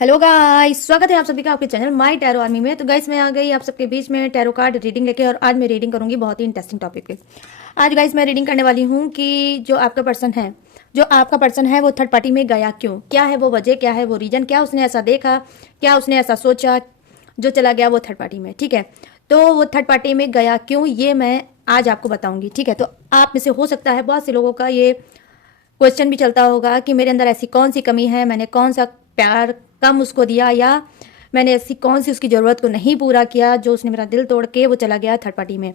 Hello guys, स्वागत है आप सभी का आपके चैनल माय टैरो आर्मी में। तो गाइस मैं आ गई आप सबके बीच में टैरो कार्ड रीडिंग लेके, और आज मैं रीडिंग करूंगी बहुत ही इंटरेस्टिंग टॉपिक पे। आज गाइस मैं रीडिंग करने वाली हूँ कि जो आपका पर्सन है वो थर्ड पार्टी में गया क्यों, क्या है वो वजह, क्या है वो रीजन, क्या उसने ऐसा देखा, क्या उसने ऐसा सोचा जो चला गया वो थर्ड पार्टी में। ठीक है, तो वो थर्ड पार्टी में गया क्यों ये मैं आज आपको बताऊंगी। ठीक है, तो आप में से हो सकता है बहुत से लोगों का ये क्वेश्चन भी चलता होगा कि मेरे अंदर ऐसी कौन सी कमी है, मैंने कौन सा प्यार कम उसको दिया, या मैंने ऐसी कौन सी उसकी ज़रूरत को नहीं पूरा किया जो उसने मेरा दिल तोड़ के वो चला गया थर्ड पार्टी में।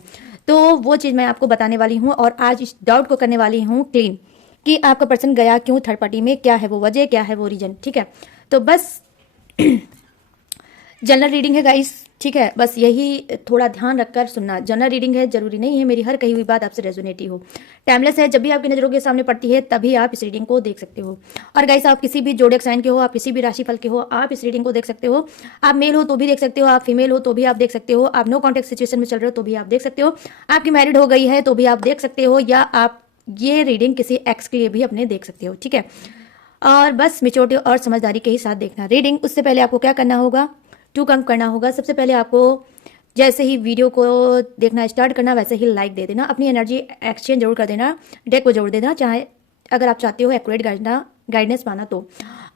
तो वो चीज़ मैं आपको बताने वाली हूँ और आज इस डाउट को करने वाली हूँ क्लीन कि आपका पर्सन गया क्यों थर्ड पार्टी में, क्या है वो वजह, क्या है वो रीजन। ठीक है, तो बस जनरल रीडिंग है गाइस। ठीक है, बस यही थोड़ा ध्यान रखकर सुनना। जनरल रीडिंग है, जरूरी नहीं है मेरी हर कही हुई बात आपसे रेजोनेटी हो। टाइमलेस है, जब भी आपकी नजरों के सामने पड़ती है तभी आप इस रीडिंग को देख सकते हो। और गाइस आप किसी भी जोड़क साइन के हो, आप किसी भी राशिफल के हो, आप इस रीडिंग को देख सकते हो। आप मेल हो तो भी देख सकते हो, आप फीमेल हो तो भी आप देख सकते हो, आप नो कॉन्टेक्ट सिचुएशन में चल रहे हो तो भी आप देख सकते हो, आपकी मैरिड हो गई है तो भी आप देख सकते हो, या आप ये रीडिंग किसी एक्स के लिए भी अपने देख सकते हो। ठीक है, और बस मेच्योरिटी और समझदारी के ही साथ देखना रीडिंग। उससे पहले आपको क्या करना होगा, टू कम करना होगा। सबसे पहले आपको जैसे ही वीडियो को देखना स्टार्ट करना वैसे ही लाइक दे देना, अपनी एनर्जी एक्सचेंज जरूर कर देना, डेक को जोड़ देना, चाहे अगर आप चाहते हो एक्यूरेट गाइडेंस पाना तो।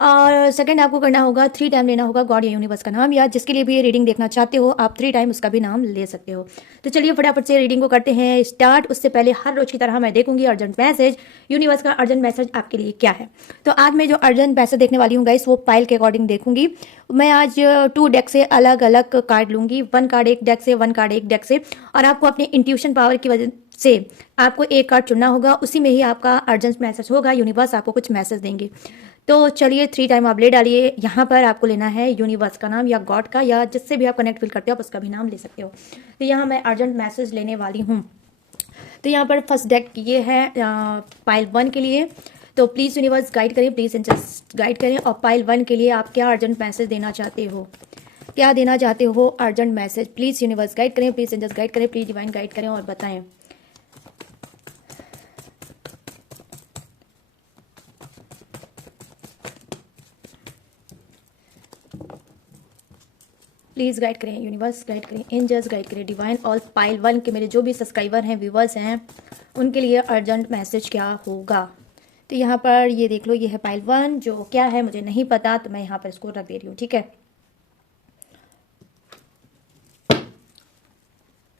और सेकंड आपको करना होगा 3 टाइम लेना होगा गॉड या यूनिवर्स का नाम, या जिसके लिए भी ये रीडिंग देखना चाहते हो आप 3 टाइम उसका भी नाम ले सकते हो। तो चलिए फटाफट से रीडिंग को करते हैं स्टार्ट। उससे पहले हर रोज की तरह मैं देखूंगी अर्जेंट मैसेज, यूनिवर्स का अर्जेंट मैसेज आपके लिए क्या है। तो आज मैं जो अर्जेंट मैसेज देखने वाली हूँ गाइस वो पाइल के अकॉर्डिंग देखूंगी। मैं आज 2 डेक से अलग अलग कार्ड लूंगी, 1 कार्ड एक डेक से, 1 कार्ड एक डेक से, और आपको अपने इंट्यूशन पावर की वजह से आपको एक कार्ड चुनना होगा, उसी में ही आपका अर्जेंट मैसेज होगा, यूनिवर्स आपको कुछ मैसेज देंगे। तो चलिए 3 टाइम आप ले डालिए। यहाँ पर आपको लेना है यूनिवर्स का नाम या गॉड का, या जिससे भी आप कनेक्ट फील करते हो आप उसका भी नाम ले सकते हो। तो यहाँ मैं अर्जेंट मैसेज लेने वाली हूँ। तो यहाँ पर फर्स्ट डेक ये है पाइल 1 के लिए। तो प्लीज़ यूनिवर्स गाइड करें, प्लीज़ इंटरेस्ट गाइड करें। और पाइल 1 के लिए आप क्या अर्जेंट मैसेज देना चाहते हो, क्या देना चाहते हो urgent message, please universe guide करें, प्लीज़ इंटरेस्ट गाइड करें, प्लीज़ डिवाइन गाइड करें और बताएं। प्लीज़ गाइड करें यूनिवर्स, गाइड करें एंजल्स, गाइड करें डिवाइन। और पाइल 1 के मेरे जो भी सब्सक्राइबर हैं, व्यूवर्स हैं, उनके लिए अर्जेंट मैसेज क्या होगा। तो यहाँ पर ये देख लो, ये है पाइल 1, जो क्या है मुझे नहीं पता, तो मैं यहाँ पर इसको रख दे रही हूँ। ठीक है,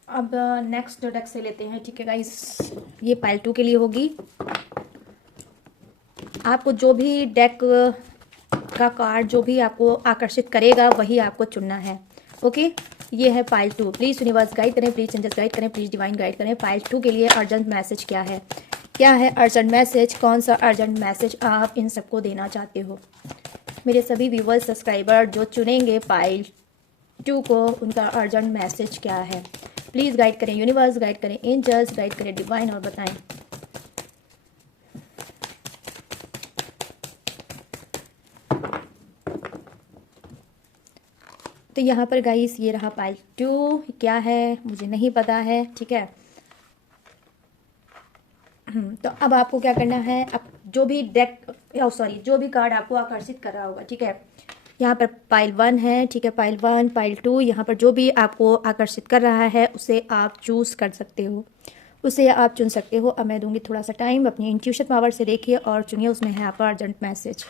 अब नेक्स्ट डेक से लेते हैं। ठीक है गाइस, ये पाइल 2 के लिए होगी। आपको जो भी डेक का कार्ड जो भी आपको आकर्षित करेगा वही आपको चुनना है। ओके, ये है पाइल 2। प्लीज़ यूनिवर्स गाइड करें, प्लीज़ एंजल्स गाइड करें, प्लीज़ डिवाइन गाइड करें। पाइल 2 के लिए अर्जेंट मैसेज क्या है, क्या है अर्जेंट मैसेज, कौन सा अर्जेंट मैसेज आप इन सबको देना चाहते हो। मेरे सभी व्यूवर्स सब्सक्राइबर जो चुनेंगे पाइल 2 को, उनका अर्जेंट मैसेज क्या है। प्लीज़ गाइड करें यूनिवर्स, गाइड करें एंजल्स, गाइड करें डिवाइन और बताएं। तो यहाँ पर गाइस ये रहा पाइल 2, क्या है मुझे नहीं पता है। ठीक है, तो अब आपको क्या करना है, अब जो भी डेक जो भी कार्ड आपको आकर्षित कर रहा होगा। ठीक है, यहाँ पर पाइल 1 है। ठीक है, पाइल 1, पाइल 2, यहाँ पर जो भी आपको आकर्षित कर रहा है उसे आप चूज़ कर सकते हो, उसे आप चुन सकते हो। अब मैं दूंगी थोड़ा सा टाइम, अपनी इंट्यूशन पावर से देखिए और चुनिए, उसमें है आपका अर्जेंट मैसेज।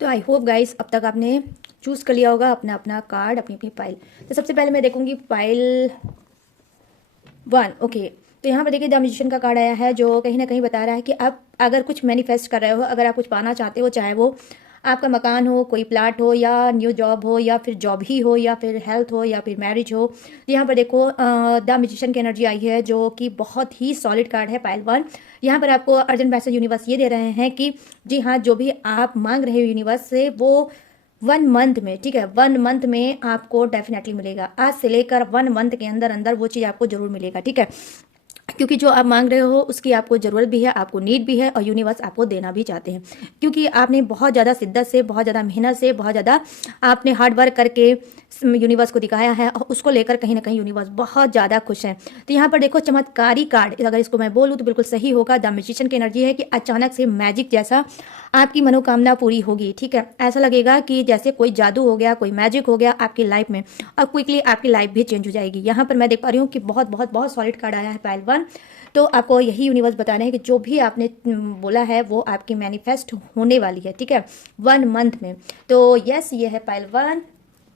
तो आई होप गाइस अब तक आपने चूज़ कर लिया होगा अपना अपना कार्ड, अपनी अपनी फाइल। तो सबसे पहले मैं देखूंगी फाइल 1। ओके, तो यहाँ पर देखिए द म्यूजिशियन का कार्ड आया है, जो कहीं ना कहीं बता रहा है कि आप अगर कुछ मैनिफेस्ट कर रहे हो, अगर आप कुछ पाना चाहते हो, चाहे वो आपका मकान हो, कोई प्लाट हो, या न्यू जॉब हो, या फिर जॉब ही हो, या फिर हेल्थ हो, या फिर मैरिज हो। तो यहाँ पर देखो द म्यूजिशियन की एनर्जी आई है, जो कि बहुत ही सॉलिड कार्ड है पाइल 1। यहाँ पर आपको अर्जेंट मैसेज यूनिवर्स ये दे रहे हैं कि जी हाँ, जो भी आप मांग रहे हो यूनिवर्स से वो 1 मंथ में, ठीक है, 1 मंथ में आपको डेफिनेटली मिलेगा। आज से लेकर 1 मंथ के अंदर अंदर वो चीज़ आपको जरूर मिलेगा। ठीक है, क्योंकि जो आप मांग रहे हो उसकी आपको ज़रूरत भी है, आपको नीड भी है और यूनिवर्स आपको देना भी चाहते हैं, क्योंकि आपने बहुत ज़्यादा शिद्दत से, बहुत ज़्यादा मेहनत से, बहुत ज़्यादा आपने हार्ड वर्क करके यूनिवर्स को दिखाया है और उसको लेकर कहीं ना कहीं यूनिवर्स बहुत ज़्यादा खुश है। तो यहाँ पर देखो चमत्कारी कार्ड, अगर इसको मैं बोलूँ तो बिल्कुल सही होगा। द मैजिशियन की एनर्जी है कि अचानक से मैजिक जैसा आपकी मनोकामना पूरी होगी। ठीक है, ऐसा लगेगा कि जैसे कोई जादू हो गया, कोई मैजिक हो गया आपकी लाइफ में और क्विकली आपकी लाइफ भी चेंज हो जाएगी। यहाँ पर मैं देख पा रही हूँ कि बहुत बहुत बहुत सॉलिड कार्ड आया है पाइल 1। तो आपको यही यूनिवर्स बताना है कि जो भी आपने बोला है वो आपकी मैनिफेस्ट होने वाली है। ठीक है, 1 मंथ में। तो यस, ये है पाइल 1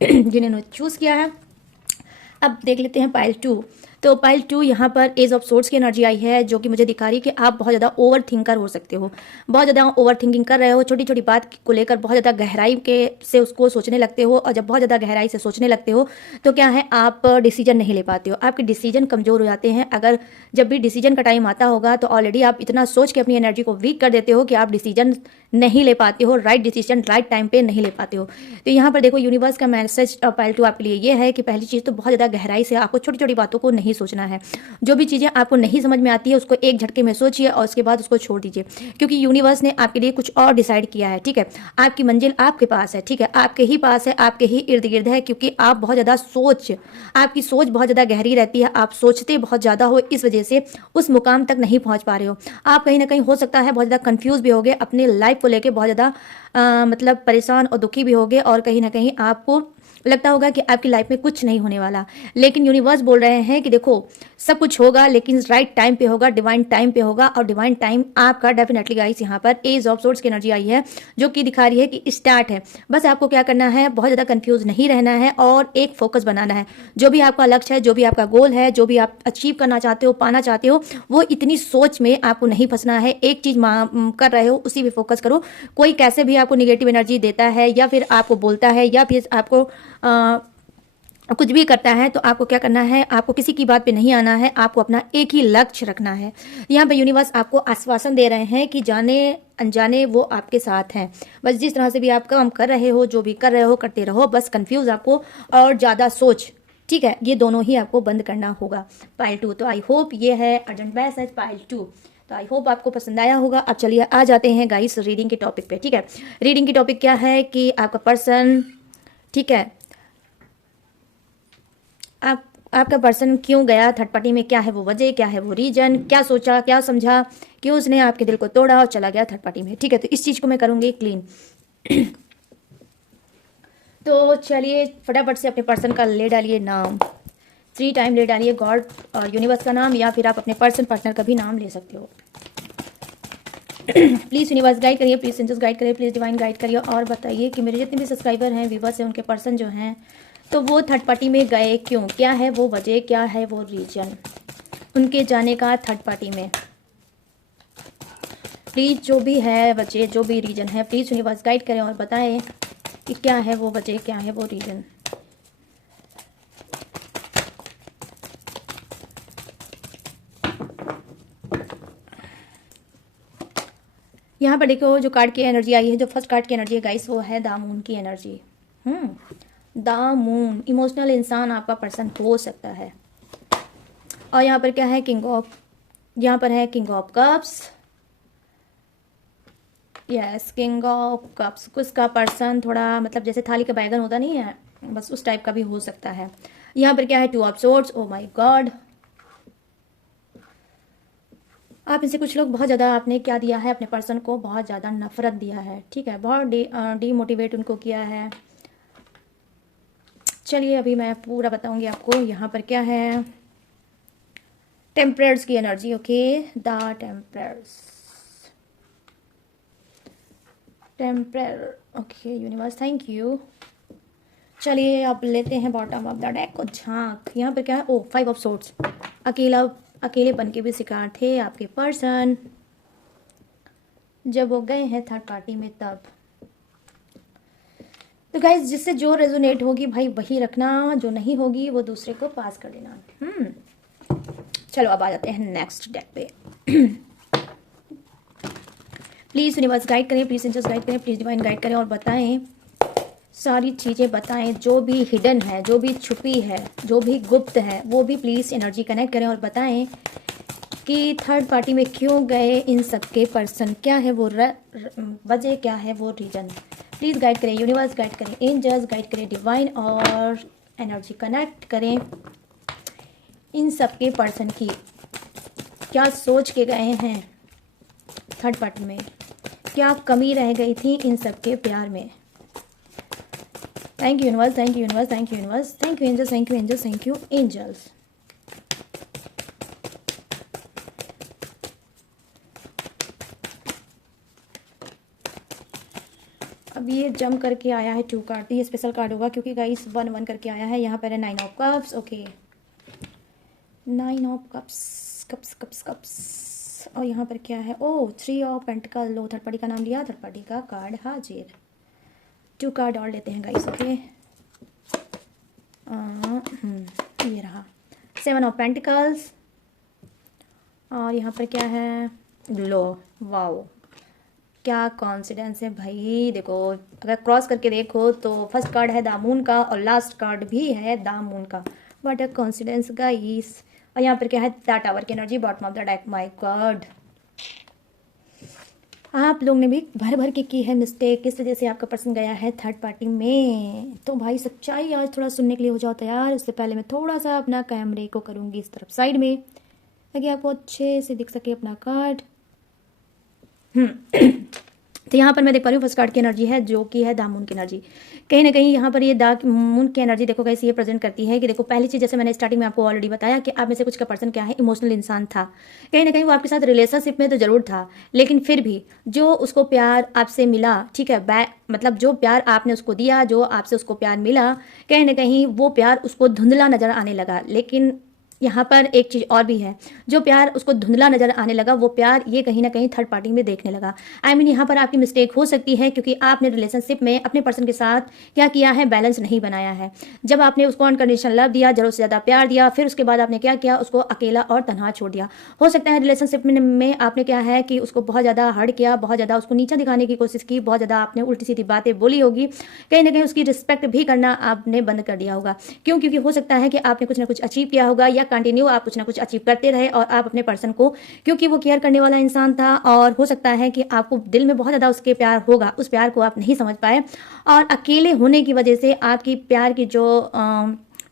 जिन्होंने चूज़ किया है। अब देख लेते हैं पाइल 2। तो पाइल 2 यहाँ पर एज ऑफ सोर्ड्स की एनर्जी आई है, जो कि मुझे दिखा रही है कि आप बहुत ज़्यादा ओवर थिंकर हो सकते हो, बहुत ज़्यादा ओवर थिंकिंग कर रहे हो, छोटी छोटी बात को लेकर बहुत ज़्यादा गहराई के से उसको सोचने लगते हो। और जब बहुत ज़्यादा गहराई से सोचने लगते हो तो क्या है, आप डिसीजन नहीं ले पाते हो, आपके डिसीजन कमज़ोर हो जाते हैं। अगर जब भी डिसीजन का टाइम आता होगा तो ऑलरेडी आप इतना सोच के अपनी एनर्जी को वीक कर देते हो कि आप डिसीजन नहीं ले पाते हो, राइट डिसीजन राइट टाइम पे नहीं ले पाते हो। तो यहाँ पर देखो यूनिवर्स का मैसेज पाइल 2 आपके लिए ये है कि पहली चीज़ तो बहुत ज़्यादा गहराई से आपको छोटी छोटी बातों को नहीं सोचना है। जो भी चीज़ें आपको नहीं समझ में आती है उसको एक झटके में सोचिए और उसके बाद उसको छोड़ दीजिए, क्योंकि यूनिवर्स ने आपके लिए कुछ और डिसाइड किया है। ठीक है, आपकी मंजिल आपके पास है। ठीक है, आपके ही पास है, आपके ही इर्द गिर्द है, क्योंकि आप बहुत ज़्यादा आपकी सोच बहुत ज़्यादा गहरी रहती है, आप सोचते बहुत ज़्यादा हो, इस वजह से उस मुकाम तक नहीं पहुँच पा रहे हो। आप कहीं ना कहीं हो सकता है बहुत ज़्यादा कन्फ्यूज़ भी होगे, अपने लाइफ को लेकर बहुत ज़्यादा मतलब परेशान और दुखी भी होगे, और कहीं ना कहीं आपको लगता होगा कि आपकी लाइफ में कुछ नहीं होने वाला। लेकिन यूनिवर्स बोल रहे हैं कि देखो सब कुछ होगा, लेकिन राइट टाइम पे होगा, डिवाइन टाइम पे होगा, और डिवाइन टाइम आपका डेफिनेटली गाइस। यहाँ पर एज ऑफ सोर्ड्स की एनर्जी आई है, जो कि दिखा रही है कि स्टार्ट है। बस आपको क्या करना है, बहुत ज़्यादा कंफ्यूज नहीं रहना है और एक फोकस बनाना है। जो भी आपका लक्ष्य है, जो भी आपका गोल है, जो भी आप अचीव करना चाहते हो, पाना चाहते हो, वो इतनी सोच में आपको नहीं फंसना है। एक चीज़ कर रहे हो उसी पे फोकस करो। कोई कैसे भी आपको निगेटिव एनर्जी देता है या फिर आपको बोलता है या फिर आपको कुछ भी करता है, तो आपको क्या करना है, आपको किसी की बात पे नहीं आना है, आपको अपना एक ही लक्ष्य रखना है। यहाँ पे यूनिवर्स आपको आश्वासन दे रहे हैं कि जाने अनजाने वो आपके साथ हैं। बस जिस तरह से भी आप काम कर रहे हो, जो भी कर रहे हो करते रहो, बस कंफ्यूज आपको और ज़्यादा सोच, ठीक है, ये दोनों ही आपको बंद करना होगा। पाइल 2, तो आई होप ये है अर्जेंट मैसेज पाइल 2। तो आई होप आपको पसंद आया होगा। अब चलिए आ जाते हैं गाइस रीडिंग के टॉपिक पे। ठीक है, रीडिंग की टॉपिक क्या है कि आपका पर्सन, ठीक है, आपका पर्सन क्यों गया थर्ड पार्टी में, क्या है वो वजह, क्या है वो रीजन, क्या सोचा, क्या समझा, क्यों उसने आपके दिल को तोड़ा और चला गया थर्ड पार्टी में। ठीक है, तो इस चीज़ को मैं करूँगी क्लीन। तो चलिए फटाफट से अपने पर्सन का ले डालिए नाम, 3 टाइम ले डालिए, गॉड और यूनिवर्स का नाम, या फिर आप अपने पर्सन पार्टनर का भी नाम ले सकते हो। प्लीज़ यूनिवर्स गाइड करिए, प्लीज़ एंजल्स गाइड करिए, प्लीज़ डिवाइन गाइड करिए, और बताइए कि मेरे जितने भी सब्सक्राइबर हैं, व्यूवर्स हैं, उनके पर्सन जो हैं तो वो थर्ड पार्टी में गए क्यों, क्या है वो वजह, क्या है वो रीजन उनके जाने का थर्ड पार्टी में। प्लीज़ जो भी है वजह, जो भी रीजन है, प्लीज़ यूनिवर्स गाइड करें और बताएं कि क्या है वो वजह, क्या है वो रीजन। यहाँ पर देखो जो कार्ड की एनर्जी आई है, जो फर्स्ट कार्ड की एनर्जी है गाइस, वो है द मून की एनर्जी। द मून, इमोशनल इंसान आपका पर्सन हो सकता है। और यहाँ पर क्या है, यहाँ पर है king of cups. Yes, king of cups. उसका पर्सन थोड़ा मतलब जैसे थाली का बैगन होता नहीं है, बस उस टाइप का भी हो सकता है। यहाँ पर क्या है, 2 of swords. Oh my God, आप इनसे कुछ लोग बहुत ज़्यादा, आपने क्या दिया है अपने पर्सन को, बहुत ज़्यादा नफरत दिया है। ठीक है, बहुत डीमोटिवेट उनको किया है। चलिए अभी मैं पूरा बताऊंगी आपको। यहाँ पर क्या है, टेम्परर्स की एनर्जी। Okay, the emperor. Okay universe, thank you. चलिए अब लेते हैं बॉटम ऑफ द डेक को झांक। यहाँ पर क्या है, ओ 5 ऑफ सोर्ड्स। अकेलेपन के भी शिकार थे आपके पर्सन जब वो गए हैं थर्ड पार्टी में तब। तो गाइज जिससे जो रेजोनेट होगी भाई वही रखना, जो नहीं होगी वो दूसरे को पास कर देना। चलो अब आ जाते हैं नेक्स्ट डेक पे। प्लीज़ यूनिवर्स गाइड करें, प्लीज़ एंजल्स गाइड करें, प्लीज़ डिवाइन गाइड करें और बताएं, सारी चीज़ें बताएं, जो भी हिडन है, जो भी छुपी है, जो भी गुप्त है, वो भी प्लीज़ एनर्जी कनेक्ट करें और बताएं कि थर्ड पार्टी में क्यों गए इन सबके पर्सन, क्या है वो वजह, क्या है वो रीजन। प्लीज़ गाइड करें, यूनिवर्स गाइड करें, एंजल्स गाइड करें, डिवाइन और एनर्जी कनेक्ट करें इन सबके पर्सन की। क्या सोच के गए हैं थर्ड पार्टी में, क्या कमी रह गई थी इन सबके प्यार में। Thank you universe, thank you universe, thank you universe, thank you angels, thank you angels, thank you angels. अब ये जम करके आया है 2 कार्ड, तो ये स्पेशल कार्ड होगा क्योंकि गाइस 1-1 करके आया है। यहाँ पर है 9 of cups, okay 9 of cups, cups cups cups. और यहाँ पर क्या है, ओह 3 of pentacle. Low third party का नाम लिया, थर्ड पार्टी का कार्ड हाजिर। 2 कार्ड और लेते हैं गाइस, ओके। ये रहा 7 ऑफ पेंटिकल्स। और यहाँ पर क्या है, लो वाओ, क्या कॉन्फिडेंस है भाई। देखो अगर क्रॉस करके देखो तो फर्स्ट कार्ड है द मून का और लास्ट कार्ड भी है द मून का। What a confidence guys. और यहाँ पर क्या है, द टावर की energy, bottom of the deck. My God, आप लोग ने भी भर भर के की है मिस्टेक, किस वजह से आपका पर्सन गया है थर्ड पार्टी में। तो भाई सच्चाई आज थोड़ा सुनने के लिए हो जाओ तैयार। उससे पहले मैं थोड़ा सा अपना कैमरे को करूँगी इस तरफ साइड में ताकि आपको अच्छे से दिख सके अपना कार्ड। तो यहाँ पर मैं देख पा रही हूँ फर्स्ट कार्ड की एनर्जी है जो कि है द मून की एनर्जी। कहीं ना कहीं यहाँ पर ये द मून की एनर्जी देखो कैसे ये प्रेजेंट करती है कि देखो पहली चीज़ जैसे मैंने स्टार्टिंग में आपको ऑलरेडी बताया कि आप में से कुछ का पर्सन क्या है, इमोशनल इंसान था। कहीं ना कहीं वो आपके साथ रिलेशनशिप में तो जरूर था, लेकिन फिर भी जो उसको प्यार आपसे मिला, ठीक है, मतलब जो प्यार आपने उसको दिया, जो आपसे उसको प्यार मिला, कहीं ना कहीं वो प्यार उसको धुंधला नजर आने लगा। लेकिन यहाँ पर एक चीज़ और भी है, जो प्यार उसको धुंधला नजर आने लगा वो प्यार ये कहीं ना कहीं थर्ड पार्टी में देखने लगा। आई मीन यहाँ पर आपकी मिस्टेक हो सकती है क्योंकि आपने रिलेशनशिप में अपने पर्सन के साथ क्या किया है, बैलेंस नहीं बनाया है। जब आपने उसको अनकंडीशनल लव दिया, जरूरत से ज़्यादा प्यार दिया, फिर उसके बाद आपने क्या किया, उसको अकेला और तनहा छोड़ दिया। हो सकता है रिलेशनशिप में आपने क्या है कि उसको बहुत ज़्यादा हर्ट किया, बहुत ज़्यादा उसको नीचा दिखाने की कोशिश की, बहुत ज़्यादा आपने उल्टी सीधी बातें बोली होगी, कहीं ना कहीं उसकी रिस्पेक्ट भी करना आपने बंद कर दिया होगा। क्यों? क्योंकि हो सकता है कि आपने कुछ ना कुछ अचीव किया होगा या कंटिन्यू आप कुछ ना कुछ अचीव करते रहे और आप अपने पर्सन को, क्योंकि वो केयर करने वाला इंसान था और हो सकता है कि आपको दिल में बहुत ज़्यादा उसके प्यार होगा, उस प्यार को आप नहीं समझ पाए और अकेले होने की वजह से आपकी प्यार की जो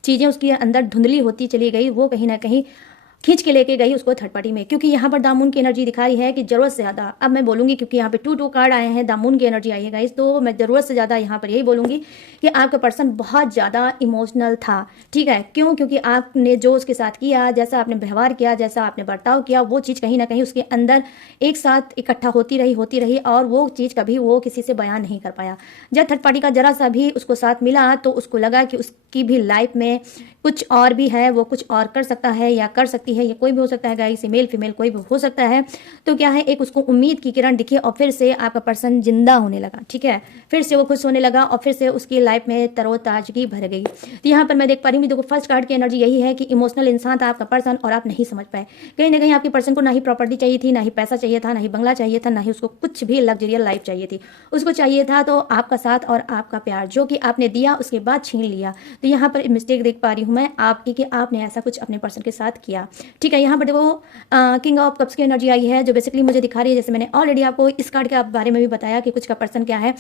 चीज़ें उसके अंदर धुंधली होती चली गई, वो कहीं ना कहीं खींच के लेके गई उसको थर्ड पार्टी में। क्योंकि यहाँ पर दामून की एनर्जी दिखा रही है कि जरूरत से ज़्यादा, अब मैं बोलूँगी क्योंकि यहाँ पे 2 कार्ड आए हैं, दामून की एनर्जी आई है गाइस, तो मैं ज़रूरत से ज़्यादा यहाँ पर यही बोलूँगी कि आपका पर्सन बहुत ज़्यादा इमोशनल था। ठीक है, क्यों? क्योंकि आपने जो उसके साथ किया, जैसा आपने व्यवहार किया, जैसा आपने बर्ताव किया, वो चीज़ कहीं ना कहीं उसके अंदर एक साथ इकट्ठा होती रही और वो चीज़ कभी वो किसी से बयान नहीं कर पाया। जब थर्ड पार्टी का जरा सा भी उसको साथ मिला तो उसको लगा कि उसकी भी लाइफ में कुछ और भी है, वो कुछ और कर सकता है या कर सकती है, या कोई भी हो सकता है गाइस, मेल फीमेल कोई भी हो सकता है। तो क्या है, एक उसको उम्मीद की किरण दिखी और फिर से आपका पर्सन जिंदा होने लगा। ठीक है, फिर से वो खुश होने लगा और फिर से उसकी लाइफ में तरोताजगी भर गई। तो यहाँ पर मैं देख पा रही हूँ, देखो फर्स्ट कार्ड की एनर्जी यही है कि इमोशनल इंसान था आपका पर्सन और आप नहीं समझ पाए। कहीं ना कहीं आपके पर्सन को ना ही प्रॉपर्टी चाहिए थी, ना ही पैसा चाहिए था, ना ही बंगला चाहिए था, ना ही उसको कुछ भी लग्जरियल लाइफ चाहिए थी। उसको चाहिए था तो आपका साथ और आपका प्यार, जो कि आपने दिया उसके बाद छीन लिया। तो यहाँ पर मिस्टेक देख पा रही हूँ मैं आपकी कि आपने ऐसा कुछ अपने पर्सन के साथ किया। ठीक है, यहाँ पर देखो किंग ऑफ कप्स की एनर्जी आई है जो बेसिकली मुझे दिखा रही है, जैसे मैंने ऑलरेडी आपको इस कार्ड के बारे में भी बताया कि कुछ का पर्सन क्या है,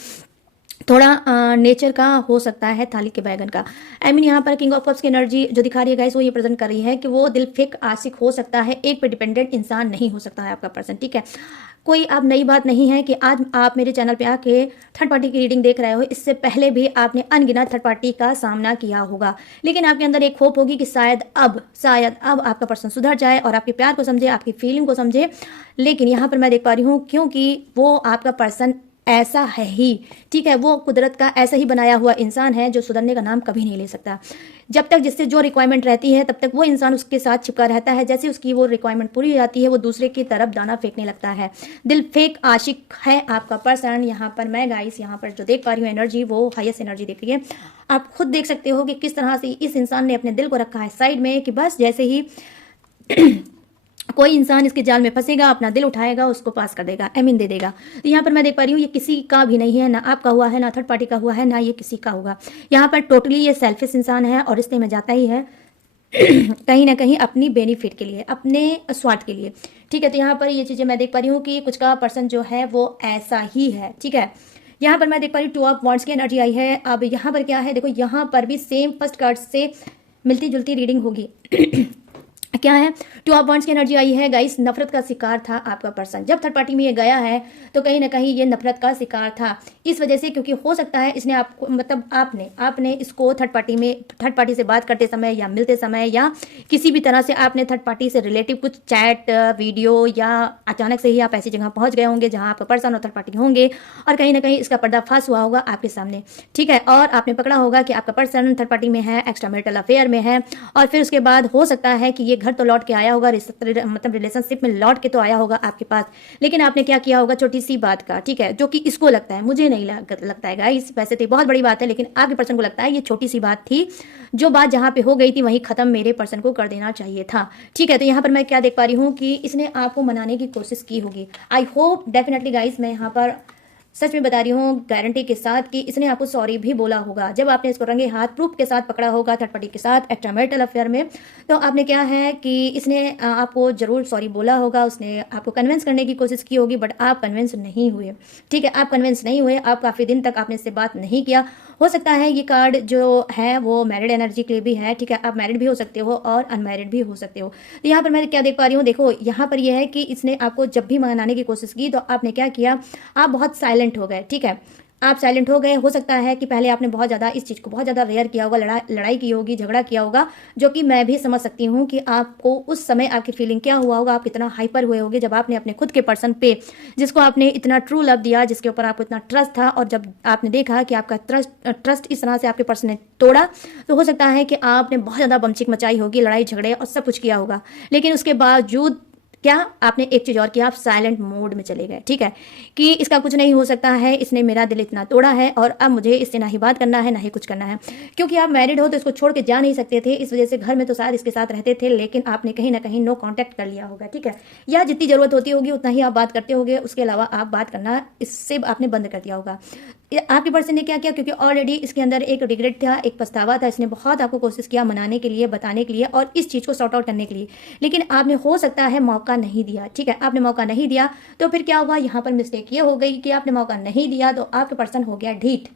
थोड़ा नेचर का हो सकता है थाली के बैगन का। आई मीन यहाँ पर किंग ऑफ कप्स की एनर्जी जो दिखा रही है गाइस, वो ये प्रेजेंट कर रही है कि वो दिल फेक आशिक हो सकता है, एक पे डिपेंडेंट इंसान नहीं हो सकता है आपका पर्सन। ठीक है, कोई अब नई बात नहीं है कि आज आप मेरे चैनल पे आके थर्ड पार्टी की रीडिंग देख रहे हो, इससे पहले भी आपने अनगिनत थर्ड पार्टी का सामना किया होगा, लेकिन आपके अंदर एक होप होगी कि शायद अब आपका पर्सन सुधर जाए और आपके प्यार को समझे, आपकी फीलिंग को समझे। लेकिन यहाँ पर मैं देख पा रही हूँ क्योंकि वो आपका पर्सन ऐसा है ही, ठीक है, वो कुदरत का ऐसा ही बनाया हुआ इंसान है जो सुधरने का नाम कभी नहीं ले सकता। जब तक जिससे जो रिक्वायरमेंट रहती है तब तक वो इंसान उसके साथ चिपका रहता है। जैसे उसकी वो रिक्वायरमेंट पूरी हो जाती है वो दूसरे की तरफ दाना फेंकने लगता है। दिल फेक आशिक है आपका पर्सन। यहाँ पर मैं गाइस यहाँ पर जो देख पा रही हूँ एनर्जी, वो हाईएस्ट एनर्जी देख रही है। आप खुद देख सकते हो कि किस तरह से इस इंसान ने अपने दिल को रखा है साइड में कि बस जैसे ही कोई इंसान इसके जाल में फंसेगा, अपना दिल उठाएगा, उसको पास कर देगा, एमीन दे देगा। तो यहाँ पर मैं देख पा रही हूँ ये किसी का भी नहीं है, ना आपका हुआ है, ना थर्ड पार्टी का हुआ है, ना ये किसी का होगा। यहाँ पर टोटली ये सेल्फिश इंसान है और रिश्ते में जाता ही है कहीं ना कहीं अपनी बेनिफिट के लिए, अपने स्वार्थ के लिए। ठीक है, तो यहाँ पर ये चीज़ें मैं देख पा रही हूँ कि कुछ का पर्सन जो है वो ऐसा ही है। ठीक है, यहाँ पर मैं देख पा रही हूँ 2 ऑफ वांड्स की एनर्जी आई है। अब यहाँ पर क्या है, देखो यहाँ पर भी सेम फर्स्ट कार्ड से मिलती जुलती रीडिंग होगी। क्या है, 2 ऑफ वांड्स की एनर्जी आई है गाइस। नफरत का शिकार था आपका पर्सन। जब थर्ड पार्टी में ये गया है तो कहीं ना कहीं ये नफरत का शिकार था, इस वजह से, क्योंकि हो सकता है इसने आपको, मतलब आपने इसको थर्ड पार्टी से बात करते समय या मिलते समय या किसी भी तरह से आपने थर्ड पार्टी से रिलेटिव कुछ चैट वीडियो, या अचानक से ही आप ऐसी जगह पहुंच गए होंगे जहां आपका पर्सन और थर्ड पार्टी होंगे और कहीं ना कहीं इसका पर्दाफाश हुआ होगा आपके सामने। ठीक है, और आपने पकड़ा होगा कि आपका पर्सन थर्ड पार्टी में है, एक्स्ट्रा मैरिटल अफेयर में है, और फिर उसके बाद हो सकता है कि ये घर तो लौट के आया होगा, मतलब रिलेशनशिप में लौट के तो आया होगा आपके पास, लेकिन आपने क्या किया होगा छोटी सी बात का, ठीक है, जो कि इसको लगता है, मुझे नहीं लगता है गाइस, वैसे तो बहुत बड़ी बात है, लेकिन आपके पर्सन को लगता है ये छोटी सी बात थी, जो बात जहां पे हो गई थी वहीं खत्म मेरे पर्सन को कर देना चाहिए था। ठीक है, तो यहाँ पर मैं क्या देख पा रही हूँ कि इसने आपको मनाने की कोशिश की होगी। आई होप डेफिनेटली गाइस, मैं यहाँ पर सच में बता रही हूँ गारंटी के साथ कि इसने आपको सॉरी भी बोला होगा। जब आपने इसको रंगे हाथ प्रूफ के साथ पकड़ा होगा थर्ड पार्टी के साथ एक्स्ट्रा मैरिटल अफेयर में, तो आपने क्या है कि इसने आपको जरूर सॉरी बोला होगा, उसने आपको कन्विंस करने की कोशिश की होगी, बट आप कन्विंस नहीं हुए। ठीक है, आप कन्विंस नहीं हुए, आप काफ़ी दिन तक आपने इससे बात नहीं किया। हो सकता है ये कार्ड जो है वो मैरिड एनर्जी के लिए भी है। ठीक है, आप मैरिड भी हो सकते हो और अनमैरिड भी हो सकते हो। तो यहाँ पर मैं क्या देख पा रही हूँ, देखो यहाँ पर यह है कि इसने आपको जब भी मनाने की कोशिश की तो आपने क्या किया, आप बहुत साइलेंट हो गए। ठीक है, आप साइलेंट हो गए। हो सकता है कि पहले आपने बहुत ज़्यादा इस चीज़ को बहुत ज़्यादा रेयर किया होगा, लड़ाई की होगी, झगड़ा किया होगा, जो कि मैं भी समझ सकती हूँ कि आपको उस समय आपकी फीलिंग क्या हुआ होगा, आप कितना हाइपर हुए होगे जब आपने अपने खुद के पर्सन पे, जिसको आपने इतना ट्रू लव दिया, जिसके ऊपर आपको इतना ट्रस्ट था, और जब आपने देखा कि आपका ट्रस्ट इस तरह से आपके पर्सन ने तोड़ा, तो हो सकता है कि आपने बहुत ज़्यादा बमचिक मचाई होगी, लड़ाई झगड़े और सब कुछ किया होगा, लेकिन उसके बावजूद क्या आपने एक चीज और किया, आप साइलेंट मोड में चले गए। ठीक है, कि इसका कुछ नहीं हो सकता है, इसने मेरा दिल इतना तोड़ा है और अब मुझे इससे ना ही बात करना है ना ही कुछ करना है। क्योंकि आप मैरिड हो तो इसको छोड़ के जा नहीं सकते थे, इस वजह से घर में तो शायद इसके साथ रहते थे, लेकिन आपने कहीं ना कहीं नो कांटेक्ट कर लिया होगा। ठीक है, या जितनी जरूरत होती होगी उतना ही आप बात करते होगे, उसके अलावा आप बात करना इससे आपने बंद कर दिया होगा। आपके पर्सन ने क्या किया, क्योंकि ऑलरेडी इसके अंदर एक रिग्रेट था, एक पछतावा था, इसने बहुत आपको कोशिश किया मनाने के लिए, बताने के लिए और इस चीज़ को सॉर्ट आउट करने के लिए, लेकिन आपने हो सकता है मौका नहीं दिया। ठीक है, आपने मौका नहीं दिया, तो फिर क्या हुआ, यहाँ पर मिस्टेक ये हो गई कि आपने मौका नहीं दिया, तो आपके पर्सन हो गया ढीठ।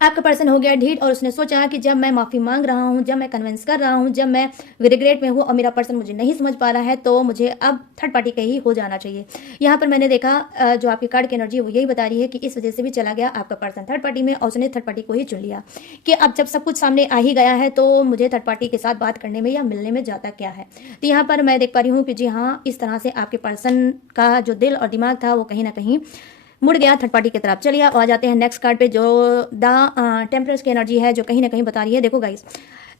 आपका पर्सन हो गया ढीठ और उसने सोचा कि जब मैं माफ़ी मांग रहा हूँ, जब मैं कन्विंस कर रहा हूँ, जब मैं रिग्रेट में हूँ और मेरा पर्सन मुझे नहीं समझ पा रहा है, तो मुझे अब थर्ड पार्टी का ही हो जाना चाहिए। यहाँ पर मैंने देखा जो आपकी कार्ड की एनर्जी है वो यही बता रही है कि इस वजह से भी चला गया आपका पर्सन थर्ड पार्टी में और उसने थर्ड पार्टी को ही चुन लिया कि अब जब सब कुछ सामने आ ही गया है तो मुझे थर्ड पार्टी के साथ बात करने में या मिलने में जाता क्या है। तो यहाँ पर मैं देख पा रही हूँ कि जी हाँ, इस तरह से आपके पर्सन का जो दिल और दिमाग था वो कहीं ना कहीं मुड़ गया थर्ड पार्टी की तरफ। चलिए आ जाते हैं नेक्स्ट कार्ड पे, जो द टेम्परेंस की एनर्जी है, जो कहीं ना कहीं बता रही है, देखो गाइस,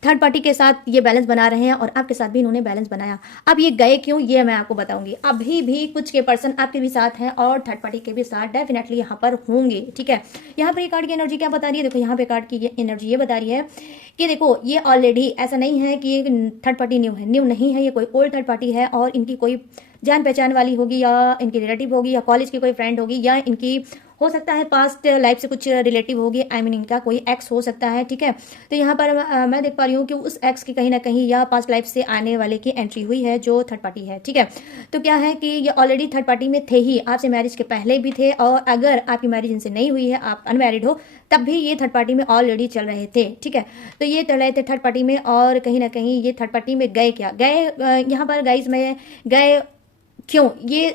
थर्ड पार्टी के साथ ये बैलेंस बना रहे हैं और आपके साथ भी इन्होंने बैलेंस बनाया। अब ये गए क्यों, ये मैं आपको बताऊंगी। अभी भी कुछ के पर्सन आपके भी साथ हैं और थर्ड पार्टी के भी साथ डेफिनेटली यहाँ पर होंगे। ठीक है, यहाँ पर ये कार्ड की एनर्जी क्या बता रही है, देखो यहाँ पे कार्ड की एनर्जी ये बता रही है कि देखो ये ऑलरेडी, ऐसा नहीं है कि ये थर्ड पार्टी न्यू है, न्यू नहीं है, ये कोई ओल्ड थर्ड पार्टी है और इनकी कोई जान पहचान वाली होगी या इनकी रिलेटिव होगी या कॉलेज की कोई फ्रेंड होगी या इनकी हो सकता है पास्ट लाइफ से कुछ रिलेटिव होगी, आई मीन इनका कोई एक्स हो सकता है। ठीक है, तो यहाँ पर मैं देख पा रही हूँ कि उस एक्स की कहीं ना कहीं या पास्ट लाइफ से आने वाले की एंट्री हुई है जो थर्ड पार्टी है। ठीक है, तो क्या है कि ये ऑलरेडी थर्ड पार्टी में थे ही, आपसे मैरिज के पहले भी थे और अगर आपकी मैरिज इनसे नहीं हुई है, आप अनमैरिड हो, तब भी ये थर्ड पार्टी में ऑलरेडी चल रहे थे। ठीक है, तो ये चल रहे थे थर्ड पार्टी में और कहीं ना कहीं ये थर्ड पार्टी में गए क्या गए, यहाँ पर गाइज में गए क्यों, ये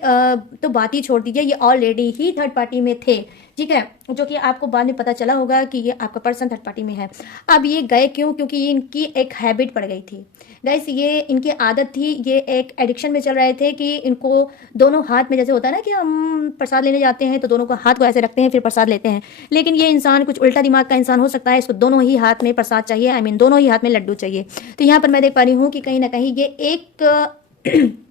तो बात ही छोड़ दीजिए, ये ऑलरेडी ही थर्ड पार्टी में थे। ठीक है, जो कि आपको बाद में पता चला होगा कि ये आपका पर्सन थर्ड पार्टी में है। अब ये गए क्यों, क्योंकि ये इनकी एक हैबिट पड़ गई थी गाइस, ये इनकी आदत थी, ये एक एडिक्शन में चल रहे थे कि इनको दोनों हाथ में, जैसे होता है ना कि हम प्रसाद लेने जाते हैं तो दोनों को हाथ को ऐसे रखते हैं फिर प्रसाद लेते हैं, लेकिन ये इंसान कुछ उल्टा दिमाग का इंसान हो सकता है, इसको दोनों ही हाथ में प्रसाद चाहिए, आई मीन दोनों ही हाथ में लड्डू चाहिए। तो यहाँ पर मैं देख पा रही हूँ कि कहीं ना कहीं ये एक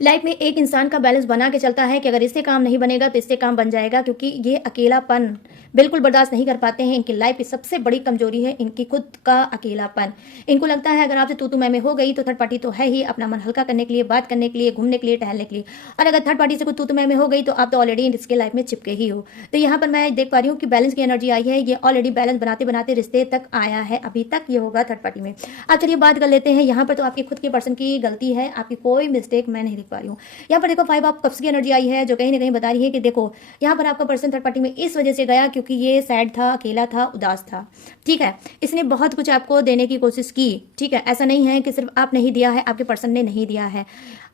लाइफ में एक इंसान का बैलेंस बना के चलता है कि अगर इससे काम नहीं बनेगा तो इससे काम बन जाएगा, क्योंकि ये अकेलापन बिल्कुल बर्दाश्त नहीं कर पाते हैं। इनकी लाइफ की सबसे बड़ी कमजोरी है इनकी खुद का अकेलापन। इनको लगता है अगर आपसे तू मैं हो गई तो थर्ड पार्टी तो है ही, अपना मन हल्का करने के लिए, बात करने के लिए, घूमने के लिए, टहलने के लिए। और अगर थर्ड पार्टी से कुछ तू मैं हो गई तो आप तो ऑलरेडी इसके लाइफ में चिपके ही हो। तो यहाँ पर मैं देख पा रही हूँ कि बैलेंस की एनर्जी आई है, ये ऑलरेडी बैलेंस बनाते बनाते रिश्ते तक आया है, अभी तक ये होगा थर्ड पार्टी में। अब चलिए बात कर लेते हैं, यहाँ पर तो आपके खुद के पर्सन की गलती है, आपकी कोई मिस्टेक मैं नहीं देख पा रही हूँ। यहाँ पर देखो 5 ऑफ कप्स की एनर्जी आई है, जो कहीं ना कहीं बता रही है कि देखो यहाँ पर आपका पर्सन थर्ड पार्टी में इस वजह से गया क्योंकि ये सैड था, अकेला था, उदास था। ठीक है, इसने बहुत कुछ आपको देने की कोशिश की। ठीक है, ऐसा नहीं है कि सिर्फ आप नहीं दिया है, आपके पर्सन ने नहीं दिया है।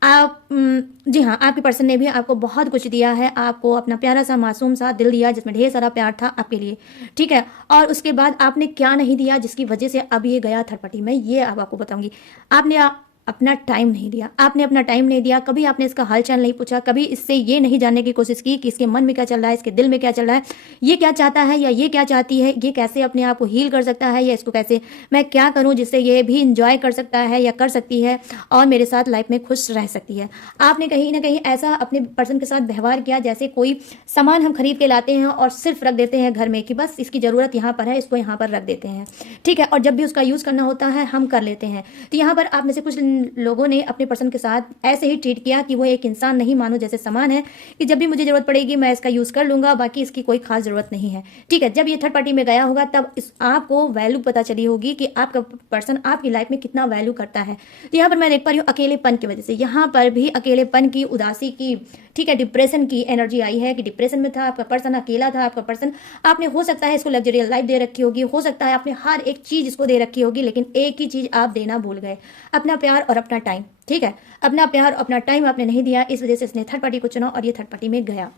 आप जी हाँ, आपके पर्सन ने भी आपको बहुत कुछ दिया है, आपको अपना प्यारा सा मासूम सा दिल दिया जिसमें ढेर सारा प्यार था आपके लिए। ठीक है, और उसके बाद आपने क्या नहीं दिया जिसकी वजह से अब ये गया थर्ड पार्टी में, ये अब आपको बताऊंगी। आपने अपना टाइम नहीं दिया, आपने अपना टाइम नहीं दिया, कभी आपने इसका हालचाल नहीं पूछा, कभी इससे ये नहीं जानने की कोशिश की कि इसके मन में क्या चल रहा है, इसके दिल में क्या चल रहा है, ये क्या चाहता है या ये क्या चाहती है, ये कैसे अपने आप को हील कर सकता है, या इसको कैसे मैं क्या करूं जिससे ये भी इंजॉय कर सकता है या कर सकती है और मेरे साथ लाइफ में खुश रह सकती है। आपने कहीं ना कहीं ऐसा अपने पर्सन के साथ व्यवहार किया जैसे कोई सामान हम खरीद के लाते हैं और सिर्फ रख देते हैं घर में कि बस इसकी ज़रूरत यहाँ पर है, इसको यहाँ पर रख देते हैं। ठीक है, और जब भी उसका यूज़ करना होता है हम कर लेते हैं। तो यहाँ पर आप में से कुछ लोगों ने अपने पर्सन के साथ ऐसे ही ट्रीट किया कि वो एक इंसान नहीं, मानो जैसे सामान है कि जब भी मुझे जरूरत पड़ेगी मैं इसका यूज कर लूंगा, बाकी इसकी कोई खास जरूरत नहीं है। ठीक है, जब ये थर्ड पार्टी में गया होगा तब आपको वैल्यू पता चली होगी कि आपका पर्सन आपकी लाइफ में कितना वैल्यू करता है। तो यहाँ पर मैं देख पा रही हूँ अकेलेपन की वजह से, यहाँ पर भी अकेलेपन की, उदासी की, ठीक है, डिप्रेशन की एनर्जी आई है कि डिप्रेशन में था आपका पर्सन, अकेला था आपका पर्सन। आपने हो सकता है इसको लग्जरियल लाइफ दे रखी होगी, हो सकता है आपने हर एक चीज इसको दे रखी होगी, लेकिन एक ही चीज आप देना भूल गए, अपना प्यार और अपना टाइम। ठीक है, अपना प्यार और अपना टाइम आपने नहीं दिया, इस वजह से इसने थर्ड पार्टी को चुना और ये थर्ड पार्टी में गया।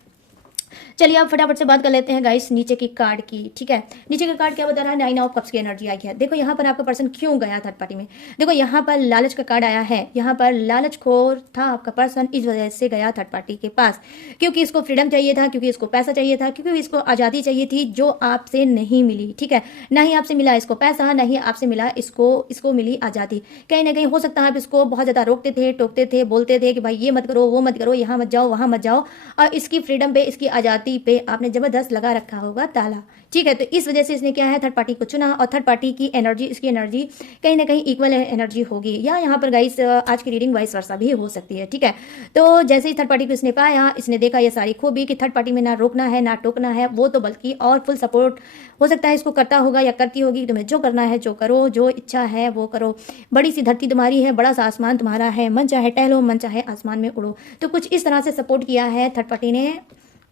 चलिए आप फटाफट से बात कर लेते हैं गाइस नीचे की कार्ड की। ठीक है, नीचे का कार्ड क्या बता रहा है, 9 ऑफ कप्स की एनर्जी आई है। देखो यहाँ पर आपका पर्सन क्यों गया थर्ड पार्टी में, देखो यहाँ पर लालच का कार्ड आया है। यहाँ पर लालच खोर था आपका पर्सन, इस वजह से गया थर्ड पार्टी के पास, क्योंकि इसको फ्रीडम चाहिए था, क्योंकि इसको पैसा चाहिए था, क्योंकि इसको आज़ादी चाहिए थी जो आपसे नहीं मिली। ठीक है, ना ही आपसे मिला इसको पैसा, ना ही आपसे मिला इसको मिली आज़ादी। कहीं ना कहीं हो सकता है आप इसको बहुत ज़्यादा रोकते थे, टोकते थे, बोलते थे कि भाई ये मत करो, वो मत करो, यहाँ मत जाओ, वहाँ मत जाओ, और इसकी फ्रीडम पे, इसकी आज़ादी पे आपने जबरदस्त लगा रखा होगा ताला। ठीक है, तो इस वजह से इसने क्या है, थर्ड पार्टी को चुना, और थर्ड पार्टी की एनर्जी, इसकी एनर्जी कहीं ना कहीं इक्वल एनर्जी होगी, या यहाँ पर गाइस आज की रीडिंग वाइस वर्सा भी हो सकती है। ठीक है, तो जैसे ही थर्ड पार्टी को इसने पाया, इसने देखा ये सारी खूबी कि थर्ड पार्टी में ना रोकना है ना टोकना है, वो तो बल्कि और फुल सपोर्ट हो सकता है इसको करता होगा या करती होगी। तुम्हें जो करना है जो करो, जो इच्छा है वो करो, बड़ी सी धरती तुम्हारी है, बड़ा सा आसमान तुम्हारा है, मन चाहे टहलो, मन चाहे आसमान में उड़ो। तो कुछ इस तरह से सपोर्ट किया है थर्ड पार्टी ने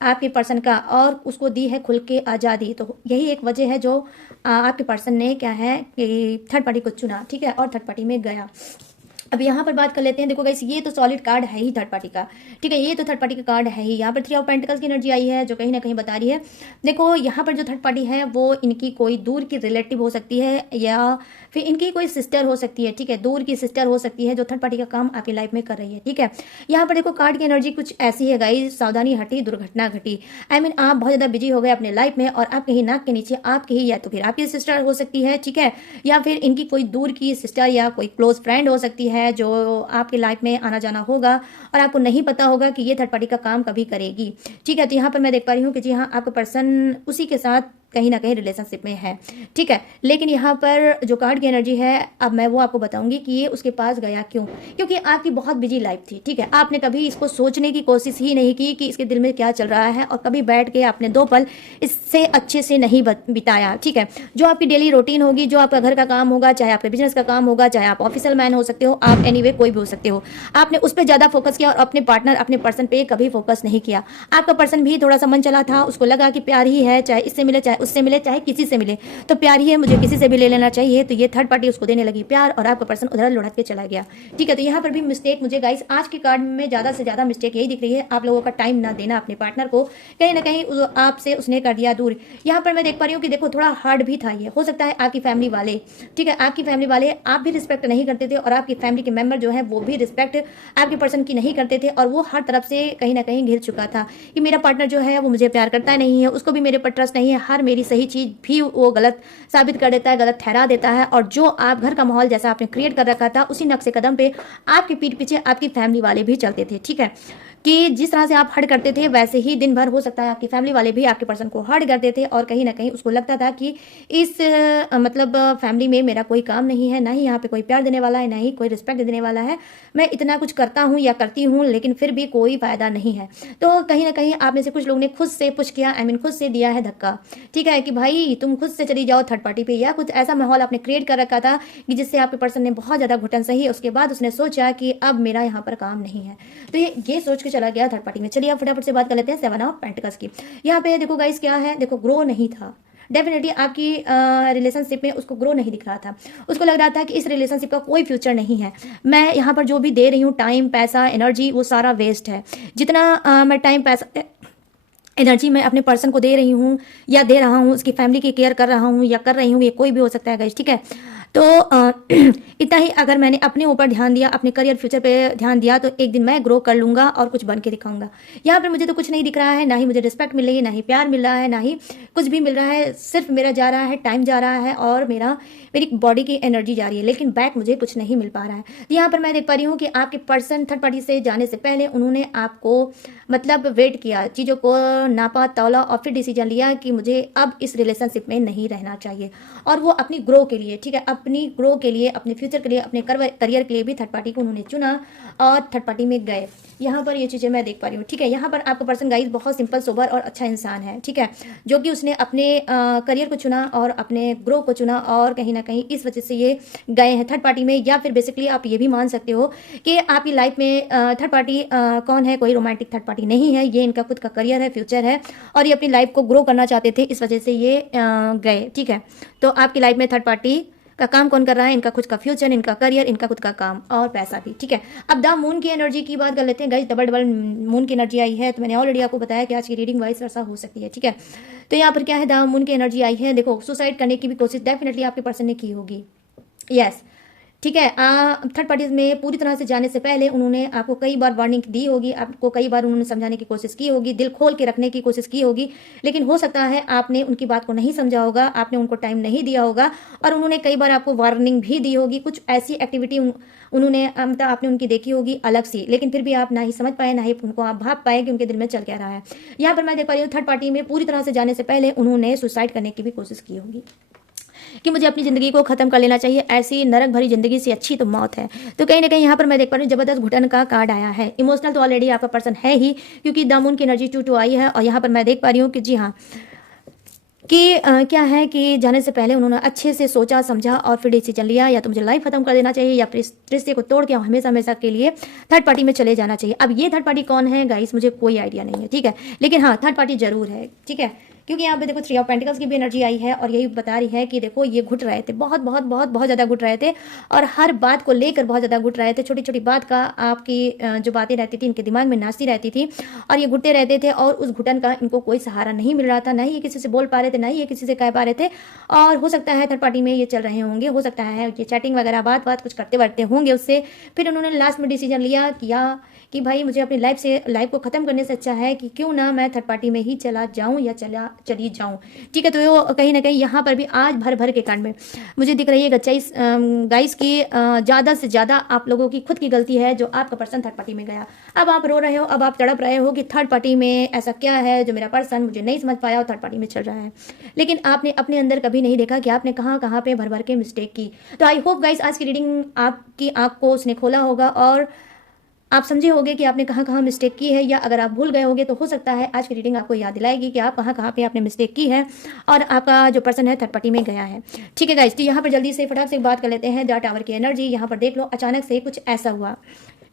आपके पर्सन का, और उसको दी है खुल के आज़ादी। तो यही एक वजह है जो आपके पर्सन ने क्या है कि थर्ड पार्टी को चुना। ठीक है, और थर्ड पार्टी में गया। अब यहाँ पर बात कर लेते हैं, देखो गाइस ये तो सॉलिड कार्ड है ही थर्ड पार्टी का। ठीक है, ये तो थर्ड पार्टी का कार्ड है ही। यहाँ पर 3 ऑफ पेंटिकल्स की एनर्जी आई है जो कहीं ना कहीं बता रही है, देखो यहाँ पर जो थर्ड पार्टी है वो इनकी कोई दूर की रिलेटिव हो सकती है, या फिर इनकी कोई सिस्टर हो सकती है। ठीक है, दूर की सिस्टर हो सकती है जो थर्ड पार्टी का काम आपकी लाइफ में कर रही है। ठीक है, यहाँ पर देखो कार्ड की एनर्जी कुछ ऐसी है गाइस, सावधानी हटी दुर्घटना घटी। आप बहुत ज़्यादा बिजी हो गए अपने लाइफ में, और आपके ही नाक के नीचे आपके ही, या तो फिर आपकी सिस्टर हो सकती है, ठीक है, या फिर इनकी कोई दूर की सिस्टर या कोई क्लोज फ्रेंड हो सकती है जो आपकी लाइफ में आना जाना होगा, और आपको नहीं पता होगा कि ये थर्ड पार्टी का काम कभी करेगी। ठीक है, तो यहाँ पर मैं देख पा रही हूँ कि जी हाँ, आपका पर्सन उसी के साथ कहीं ना कहीं रिलेशनशिप में है। ठीक है, लेकिन यहाँ पर जो कार्ड की एनर्जी है, अब मैं वो आपको बताऊंगी कि ये उसके पास गया क्यों, क्योंकि आपकी बहुत बिजी लाइफ थी। ठीक है, आपने कभी इसको सोचने की कोशिश ही नहीं की कि इसके दिल में क्या चल रहा है, और कभी बैठ के आपने 2 पल इससे अच्छे से नहीं बिताया। ठीक है, जो आपकी डेली रूटीन होगी, जो आपका घर का काम होगा, चाहे आपके बिजनेस का काम होगा, चाहे आप ऑफिशियल मैन हो सकते हो, आप एनीवे कोई भी हो सकते हो, आपने उस पर ज़्यादा फोकस किया और अपने पार्टनर, अपने पर्सन पे कभी फोकस नहीं किया। आपका पर्सन भी थोड़ा सा मन चला था, उसको लगा कि प्यार ही है, चाहे इससे मिले, चाहे उससे मिले, चाहे किसी से मिले, तो प्यार ही है, मुझे किसी से भी ले लेना चाहिए। तो ये थर्ड पार्टी उसको देने लगी प्यार, और आपका पर्सन उधर लुढ़क के चला गया। ठीक है, तो यहाँ पर भी मिस्टेक मुझे गाइस आज के कार्ड में ज़्यादा से ज़्यादा मिस्टेक यही दिख रही है, आप लोगों का टाइम ना देना अपने पार्टनर को, कहीं ना कहीं आपसे उसने कर दिया दूर। यहाँ पर मैं देख पा रही हूँ कि देखो थोड़ा हार्ड भी था ये, हो सकता है आपकी फैमिली वाले, ठीक है, आपकी फैमिली वाले आप भी रिस्पेक्ट नहीं करते थे, और आपकी फैमिली के मेंबर जो है वो भी रिस्पेक्ट आपके पर्सन की नहीं करते थे, और वो हर तरफ से कहीं ना कहीं घिर चुका था कि मेरा पार्टनर जो है वो मुझे प्यार करता नहीं है, उसको भी मेरे पर ट्रस्ट नहीं है, हर मेरी सही चीज़ भी वो गलत साबित कर देता है, गलत ठहरा देता है। और जो आप घर का माहौल जैसा आपने क्रिएट कर रखा था, उसी नक्शे कदम पे आपकी पीठ पीछे आपकी फैमिली वाले भी चलते थे। ठीक है, कि जिस तरह से आप हर्ट करते थे वैसे ही दिन भर हो सकता है आपकी फैमिली वाले भी आपके पर्सन को हर्ट करते थे, और कहीं ना कहीं उसको लगता था कि इस मतलब फैमिली में मेरा कोई काम नहीं है, ना ही यहाँ पे कोई प्यार देने वाला है, ना ही कोई रिस्पेक्ट देने वाला है, मैं इतना कुछ करता हूँ या करती हूँ लेकिन फिर भी कोई फायदा नहीं है। तो कहीं ना कहीं आप में से कुछ लोगों ने खुद से पुश किया, खुद से दिया है धक्का। ठीक है, कि भाई तुम खुद से चली जाओ थर्ड पार्टी पे, या कुछ ऐसा माहौल आपने क्रिएट कर रखा था कि जिससे आपके पर्सन ने बहुत ज़्यादा घुटन सही, उसके बाद उसने सोचा कि अब मेरा यहाँ पर काम नहीं है, तो ये सोच के चला गया थर्ड पार्टी में। चलिए अब फटाफट से बात कर लेते हैं 7 ऑफ पेंटिकल्स की। यहाँ पे देखो गाइस क्या है, देखो ग्रो नहीं था, डेफिनेटली आपकी रिलेशनशिप में उसको ग्रो नहीं दिख रहा था, उसको लग रहा था कि इस रिलेशनशिप का कोई फ्यूचर नहीं है, मैं यहाँ पर जो भी दे रही हूँ टाइम पैसा एनर्जी वो सारा वेस्ट है। जितना मैं टाइम पैसा एनर्जी मैं अपने पर्सन को दे रही हूँ या दे रहा हूँ, उसकी फैमिली की केयर कर रहा हूँ या कर रही हूँ, ये कोई भी हो सकता है गाइस। ठीक है, तो इतना ही अगर मैंने अपने ऊपर ध्यान दिया, अपने करियर फ्यूचर पे ध्यान दिया, तो एक दिन मैं ग्रो कर लूँगा और कुछ बन के दिखाऊंगा। यहाँ पर मुझे तो कुछ नहीं दिख रहा है, ना ही मुझे रिस्पेक्ट मिल रही है, ना ही प्यार मिल रहा है, ना ही कुछ भी मिल रहा है, सिर्फ मेरा जा रहा है टाइम जा रहा है और मेरी बॉडी की एनर्जी जा रही है, लेकिन बैक मुझे कुछ नहीं मिल पा रहा है। यहाँ पर मैं देख पा रही हूँ कि आपके पर्सन थर्ड पार्टी से जाने से पहले उन्होंने आपको मतलब वेट किया, चीज़ों को नापा तौला और फिर डिसीजन लिया कि मुझे अब इस रिलेशनशिप में नहीं रहना चाहिए, और वो अपनी ग्रो के लिए, ठीक है, अपनी ग्रो के लिए, अपने फ्यूचर के लिए, अपने करियर के लिए भी थर्ड पार्टी को उन्होंने चुना और थर्ड पार्टी में गए। यहाँ पर ये चीज़ें मैं देख पा रही हूँ। ठीक है, यहाँ पर आपका पर्सन गाइस बहुत सिंपल सोबर और अच्छा इंसान है। ठीक है, जो कि उसने अपने करियर को चुना और अपने ग्रो को चुना, और कहीं ना कहीं इस वजह से ये गए हैं थर्ड पार्टी में। या फिर बेसिकली आप ये भी मान सकते हो कि आपकी लाइफ में थर्ड पार्टी कौन है, कोई रोमांटिक थर्ड पार्टी नहीं है, ये इनका खुद का करियर है, फ्यूचर है, और ये अपनी लाइफ को ग्रो करना चाहते थे, इस वजह से ये गए। ठीक है, तो आपकी लाइफ में थर्ड पार्टी का काम कौन कर रहा है, इनका खुद का फ्यूचर, इनका करियर, इनका खुद का काम और पैसा भी। ठीक है, अब द मून की एनर्जी की बात कर लेते हैं गाइस। डबल डबल मून की एनर्जी आई है, तो मैंने ऑलरेडी आपको बताया कि आज की रीडिंग वाइस वर्सा हो सकती है। ठीक है, तो यहाँ पर क्या है, द मून की एनर्जी आई है। देखो, सुसाइड करने की भी कोशिश डेफिनेटली आपके पर्सन ने की होगी। यस, ठीक है, थर्ड पार्टीज में पूरी तरह से जाने से पहले उन्होंने आपको कई बार वार्निंग दी होगी, आपको कई बार उन्होंने समझाने की कोशिश की होगी, दिल खोल के रखने की कोशिश की होगी, लेकिन हो सकता है आपने उनकी बात को नहीं समझा होगा, आपने उनको टाइम नहीं दिया होगा, और उन्होंने कई बार आपको वार्निंग भी दी होगी। कुछ ऐसी एक्टिविटी उन्होंने मतलब आपने उनकी देखी होगी अलग सी, लेकिन फिर भी आप ना ही समझ पाए, ना ही उनको आप भाप पाए कि उनके दिल में चल क्या रहा है। यहाँ पर मैं देख पा रही हूँ थर्ड पार्टी में पूरी तरह से जाने से पहले उन्होंने सुसाइड करने की भी कोशिश की होगी कि मुझे अपनी ज़िंदगी को ख़त्म कर लेना चाहिए, ऐसी नरक भरी ज़िंदगी से अच्छी तो मौत है। तो कहीं ना कहीं यहाँ पर मैं देख पा रही हूँ जबरदस्त घुटन का कार्ड आया है। इमोशनल तो ऑलरेडी आपका पर्सन है ही, क्योंकि द मून की एनर्जी 2 आई है, और यहाँ पर मैं देख पा रही हूँ कि जी हाँ, कि क्या है कि जाने से पहले उन्होंने अच्छे से सोचा समझा और फिर डिसीजन लिया, या तो मुझे लाइफ खत्म कर देना चाहिए या फिर इस रिश्ते को तोड़ के हमेशा हमेशा के लिए थर्ड पार्टी में चले जाना चाहिए। अब ये थर्ड पार्टी कौन है गाइस, मुझे कोई आइडिया नहीं है। ठीक है, लेकिन हाँ थर्ड पार्टी जरूर है। ठीक है, क्योंकि यहाँ पे देखो 3 ऑफ पेंटिकल्स की भी एनर्जी आई है, और यही बता रही है कि देखो ये घुट रहे थे, बहुत बहुत बहुत बहुत ज़्यादा घुट रहे थे, और हर बात को लेकर बहुत ज़्यादा घुट रहे थे। छोटी छोटी बात का आपकी जो बातें रहती थी इनके दिमाग में नाचती रहती थी, और ये घुटते रहते थे, और उस घुटन का इनको कोई सहारा नहीं मिल रहा था, ना ही ये किसी से बोल पा रहे थे, ना ही ये किसी से कह पा रहे थे। और हो सकता है थर्ड पार्टी में ये चल रहे होंगे, हो सकता है ये चैटिंग वगैरह बात कुछ करते वरते होंगे उससे, फिर उन्होंने लास्ट में डिसीजन लिया कि भाई मुझे अपनी लाइफ को ख़त्म करने से अच्छा है कि क्यों ना मैं थर्ड पार्टी में ही चला जाऊं या चली जाऊं। ठीक है, तो ये कहीं ना कहीं यहाँ पर भी आज भर के कांड में मुझे दिख रही है गाइस की ज़्यादा से ज़्यादा आप लोगों की खुद की गलती है जो आपका पर्सन थर्ड पार्टी में गया। अब आप रो रहे हो, अब आप तड़प रहे हो कि थर्ड पार्टी में ऐसा क्या है जो मेरा पर्सन मुझे नहीं समझ पाया और थर्ड पार्टी में चल रहा है, लेकिन आपने अपने अंदर कभी नहीं देखा कि आपने कहाँ पे भर के मिस्टेक की। तो आई होप गाइस आज की रीडिंग आपकी आंख को उसने खोला होगा, और आप समझे होंगे कि आपने कहाँ मिस्टेक की है, या अगर आप भूल गए होंगे तो हो सकता है आज की रीडिंग आपको याद दिलाएगी कि आप कहाँ पे आपने मिस्टेक की है और आपका जो पर्सन है थर्ड पार्टी में गया है। ठीक है गाइस, तो यहाँ पर जल्दी से फटाक से बात कर लेते हैं द टावर की एनर्जी। यहाँ पर देख लो अचानक से कुछ ऐसा हुआ।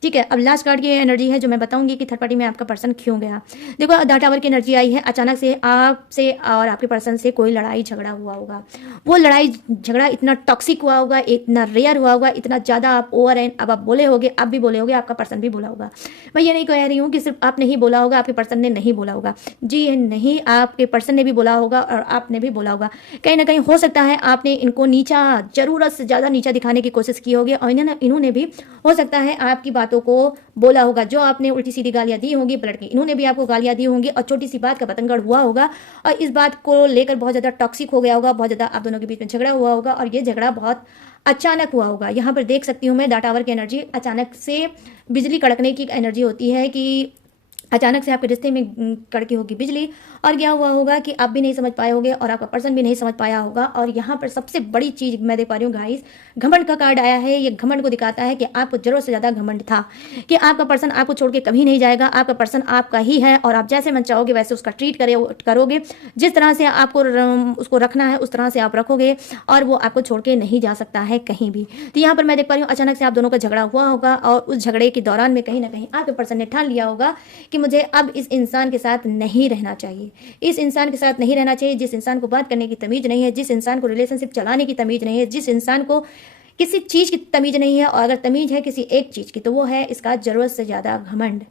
ठीक है, अब लास्ट कार्ड की एनर्जी है जो मैं बताऊंगी कि थर्ड पार्टी में आपका पर्सन क्यों गया। देखो द टावर की एनर्जी आई है, अचानक से आपसे और आपके पर्सन से कोई लड़ाई झगड़ा हुआ होगा। वो लड़ाई झगड़ा इतना टॉक्सिक हुआ होगा, इतना रेयर हुआ होगा, इतना ज़्यादा आप ओवर एंड अब आप बोले होगे, आप भी बोले होगे, आपका पर्सन भी बोला होगा। मैं ये नहीं कह रही हूँ कि सिर्फ आप नहीं बोला होगा, आपके पर्सन ने नहीं बोला होगा, जी नहीं, आपके पर्सन ने भी बोला होगा और आपने भी बोला होगा। कहीं ना कहीं हो सकता है आपने इनको नीचा, जरूरत से ज़्यादा नीचा दिखाने की कोशिश की होगी, और इन्होंने भी हो सकता है आपकी बातों बातों को बोला होगा, जो आपने उल्टी सीधी गालियां दी होंगी पलट के इन्होंने भी आपको गालियां दी होंगी, और छोटी सी बात का बतंगड़ हुआ होगा और इस बात को लेकर बहुत ज़्यादा टॉक्सिक हो गया होगा, बहुत ज़्यादा आप दोनों के बीच में झगड़ा हुआ होगा और ये झगड़ा बहुत अचानक हुआ होगा। यहाँ पर देख सकती हूँ मैं डाटा टावर की एनर्जी, अचानक से बिजली कड़कने की एनर्जी होती है कि अचानक से आपके रिश्ते में कड़की होगी बिजली, और क्या हुआ होगा कि आप भी नहीं समझ पाए होंगे और आपका पर्सन भी नहीं समझ पाया होगा। और यहाँ पर सबसे बड़ी चीज मैं देख पा रही हूँ गाइस, घमंड का कार्ड आया है। ये घमंड को दिखाता है कि आपको जरूरत से ज्यादा घमंड था, कि आपका पर्सन आपको छोड़ के कभी नहीं जाएगा, आपका पर्सन आपका ही है और आप जैसे मन चाहोगे वैसे उसका ट्रीट करोगे, जिस तरह से आपको उसको रखना है उस तरह से आप रखोगे और वो आपको छोड़ के नहीं जा सकता है कहीं भी। तो यहाँ पर मैं देख पा रही हूँ अचानक से आप दोनों का झगड़ा हुआ होगा और उस झगड़े के दौरान में कहीं ना कहीं आपके पर्सन ने ठान लिया होगा कि मुझे अब इस इंसान के साथ नहीं रहना चाहिए, इस इंसान के साथ नहीं रहना चाहिए जिस इंसान को बात करने की तमीज नहीं है, जिस इंसान को रिलेशनशिप चलाने की तमीज नहीं है, जिस इंसान को किसी चीज की तमीज नहीं है। और अगर तमीज है किसी एक चीज की तो वो है इसका जरूरत से ज्यादा घमंड,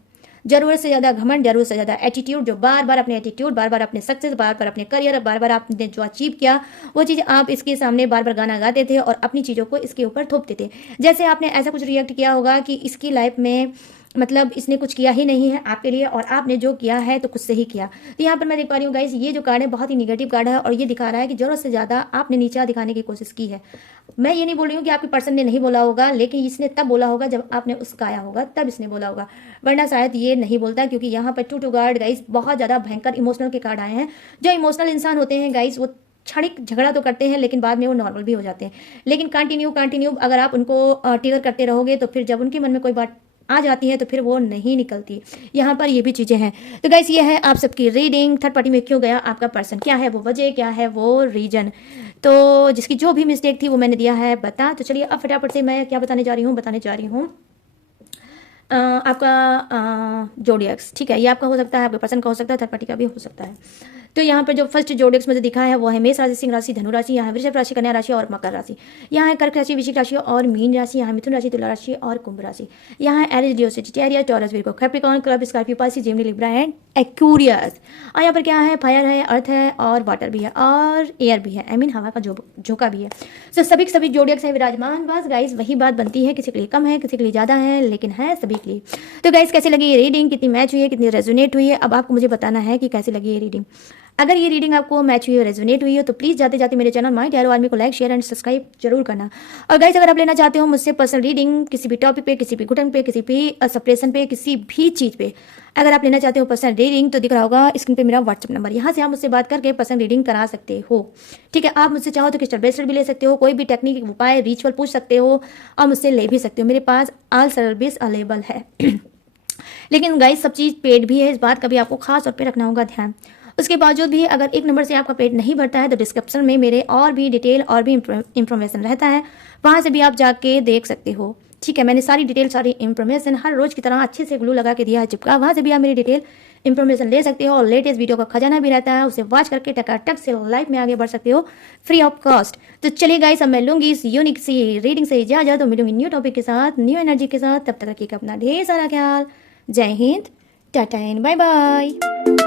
जरूरत से ज्यादा घमंड, जरूरत से ज्यादा एटीट्यूड, जो बार बार अपने एटीट्यूड, बार बार अपने सक्सेस, बार बार अपने करियर, बार बार आपने जो अचीव किया वो चीज आप इसके सामने बार बार गाना गाते थे और अपनी चीजों को इसके ऊपर थोपते थे। जैसे आपने ऐसा कुछ रिएक्ट किया होगा कि इसकी लाइफ में मतलब इसने कुछ किया ही नहीं है आपके लिए और आपने जो किया है तो खुद से ही किया। तो यहाँ पर मैं देख पा रही हूँ गाइस, ये जो कार्ड है बहुत ही निगेटिव कार्ड है और ये दिखा रहा है कि जरूरत से ज्यादा आपने नीचा दिखाने की कोशिश की है। मैं ये नहीं बोल रही हूँ कि आपके पर्सन ने नहीं बोला होगा, लेकिन इसने तब बोला होगा जब आपने उसका आया होगा, तब इसने बोला होगा, वरना शायद ये नहीं बोलता। क्योंकि यहाँ पर 2 कार्ड गाइस बहुत ज्यादा भयंकर इमोशनल के कार्ड आए हैं। जो इमोशनल इंसान होते हैं गाइस वो क्षणिक झगड़ा तो करते हैं लेकिन बाद में वो नॉर्मल भी हो जाते हैं, लेकिन कंटिन्यू अगर आप उनको ट्रिगर करते रहोगे तो फिर जब उनके मन में कोई बात आ जाती है तो फिर वो नहीं निकलती। यहाँ पर ये भी चीजें हैं। तो गाइस ये है आप सबकी रीडिंग, थर्ड पार्टी में क्यों गया आपका पर्सन, क्या है वो वजह, क्या है वो रीजन। तो जिसकी जो भी मिस्टेक थी वो मैंने दिया है बता। तो चलिए अब फटाफट से मैं क्या बताने जा रही हूँ आपका जोडियक्स, ठीक है। ये आपका हो सकता है, आपके पर्सन का हो सकता है, थर्ड पार्टी का भी हो सकता है। तो यहाँ पर जो फर्स्ट जोडियक्स मुझे दिखा है वो है मेष राशि, सिंह राशि, धनु राशि, यहाँ है वृषभ राशि, कन्या राशि और मकर राशि, यहाँ है कर्क राशि, वृश्चिक राशि और मीन राशि, यहाँ मिथुन राशि, तुला राशि और कुंभ राशि, यहाँ है Aries, Leo, Sagittarius, Taurus, Virgo, Capricorn, club, Scorpio, Pisces, Gemini, Libra and Aquarius. और यहाँ पर क्या है, फायर है, अर्थ है और वाटर भी है और एयर भी है, आई मीन हवा का झोंका भी है। तो सभी जोडियक्स है विराजमान। बस गाइस वही बात बनती है, किसी के लिए कम है, किसी के लिए ज्यादा है, लेकिन है सभी के लिए। तो गाइस कैसी लगी ये रीडिंग, कितनी मैच हुई है, कितनी रेजोनेट हुई है, अब आपको मुझे बताना है कि कैसी लगी ये रीडिंग। अगर ये रीडिंग आपको मैच हुई है, रेजोनेट हुई है तो प्लीज जाते जाते मेरे चैनल माय टैरो आर्मी को लाइक, शेयर एंड सब्सक्राइब जरूर करना। और गाइस अगर आप लेना चाहते हो मुझसे पर्सनल रीडिंग किसी भी टॉपिक पे, किसी भी घुटन पे, किसी भी सप्रेशन पे, किसी भी चीज पे अगर आप लेना चाहते हो पर्सनल रीडिंग तो दिख रहा होगा स्क्रीन पे मेरा व्हाट्सएप नंबर, यहाँ से आप मुझसे बात करके पर्सनल रीडिंग करा सकते हो, ठीक है। आप मुझसे चाहो तो क्रिस्टल ब्रेसलेट भी ले सकते हो, कोई भी टेक्निक, उपाय, रिचुअल पूछ सकते हो और मुझसे ले भी सकते हो। मेरे पास ऑल सर्विस अवेलेबल है लेकिन गाइस सब चीज़ पेड भी है, इस बात का भी आपको खास तौर पे रखना होगा ध्यान। उसके बावजूद भी अगर एक नंबर से आपका पेड नहीं भरता है तो डिस्क्रिप्शन में मेरे और भी डिटेल और भी इंफॉर्मेशन रहता है, वहाँ से भी आप जाके देख सकते हो, ठीक है। मैंने सारी डिटेल, सारी इंफॉर्मेशन हर रोज की तरह अच्छे से ग्लू लगा के दिया है चिपका, वहाँ से भी आप मेरी डिटेल इंफॉर्मेशन ले सकते हो और लेटेस्ट वीडियो का खजाना भी रहता है, उसे वॉच करके टकाटक से लाइफ में आगे बढ़ सकते हो फ्री ऑफ कॉस्ट। तो चलिए गाइस अब मैं लूंगी इस यूनिक सी रीडिंग से इजाजत, तो मिलूंगी न्यू टॉपिक के साथ, न्यू एनर्जी के साथ। तब तक रखिएगा अपना ढेर सारा ख्याल। Jai Hind, tata and bye bye.